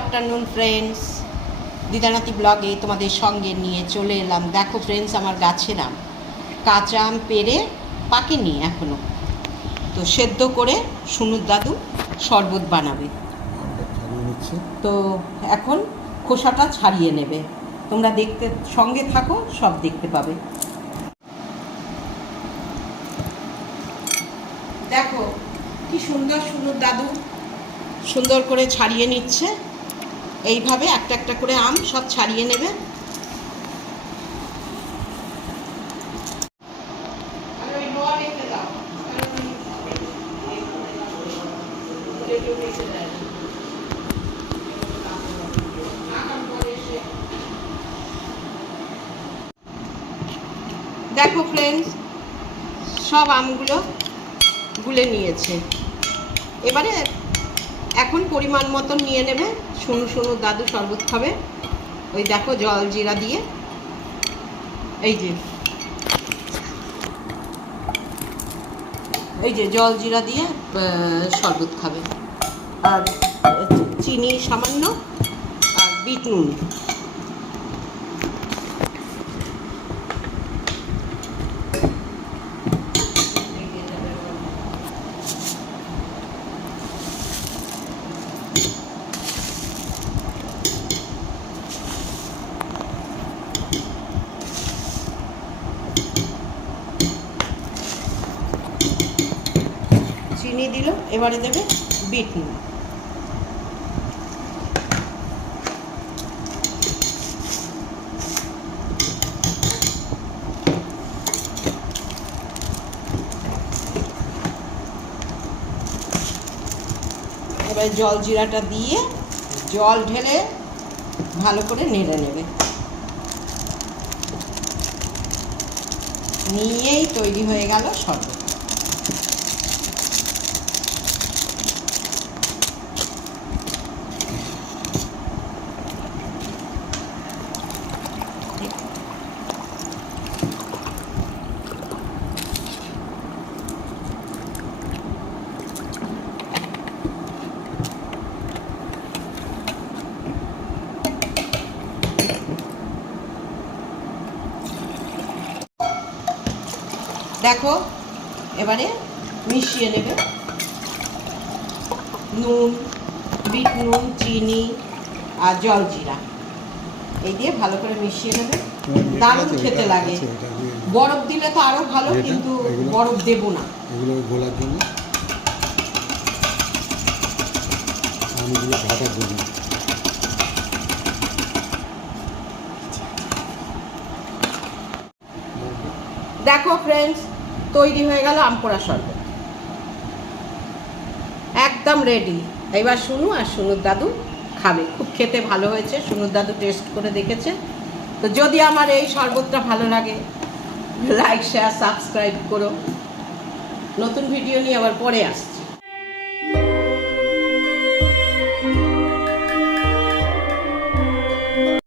Afternoon friends, দিদানাতি ব্লগে তোমাদের সঙ্গে নিয়ে চলে এলাম। দেখো ফ্রেন্ডস, আমার গাছের আম, কাঁচা আম পেড়ে পাকেনি এখনও, তো সেদ্ধ করে সুনুর দাদু শরবত বানাবে। তো এখন খোসাটা ছাড়িয়ে নেবে। তোমরা দেখতে সঙ্গে থাকো, সব দেখতে পাবে। দেখো কি সুন্দর সুনুর দাদু সুন্দর করে ছাড়িয়ে নিচ্ছে। এইভাবে একটা একটা করে আম সব ছাড়িয়ে নেবে। দেখো ফ্রেন্ডস, সব আমগুলো গুলে নিয়েছে। এবারে এখন পরিমাণ মতন নিয়ে নেবে। শুনু শুনু দাদু শরবত খাবে। ওই দেখো জল জিরা দিয়ে, এই যে জল জিরা দিয়ে শরবত খাবে। আর চিনি সামান্য, আর বিট নুন। চিনি দিল, এবারে দেবে বিট নুন। এবার জল জিরাটা দিয়ে জল ঢেলে ভালো করে নেড়ে নেবে। নিয়েই তৈরি হয়ে গেল শরবত। দেখো এবারে মিশিয়ে নেবে নুন, বিট নুন, চিনি আর জল জিরা, এই দিয়ে ভালো করে মিশিয়ে নেবে। দারুণ খেতে লাগে। বরফ দিলে তো আরো ভালো, কিন্তু বরফ দেব না। এগুলো গোলার জন্য, আমগুলো ভাটার জন্য। দেখো ফ্রেন্ডস, তৈরি হয়ে গেল আম পোড়া শরবত, একদম রেডি। এবার শুনু আর শুনুর দাদু খাবে। খুব খেতে ভালো হয়েছে, শুনুর দাদু টেস্ট করে দেখেছে। তো যদি আমার এই শরবতটা ভালো লাগে, লাইক শেয়ার সাবস্ক্রাইব করো। নতুন ভিডিও নিয়ে আবার পরে আসছি।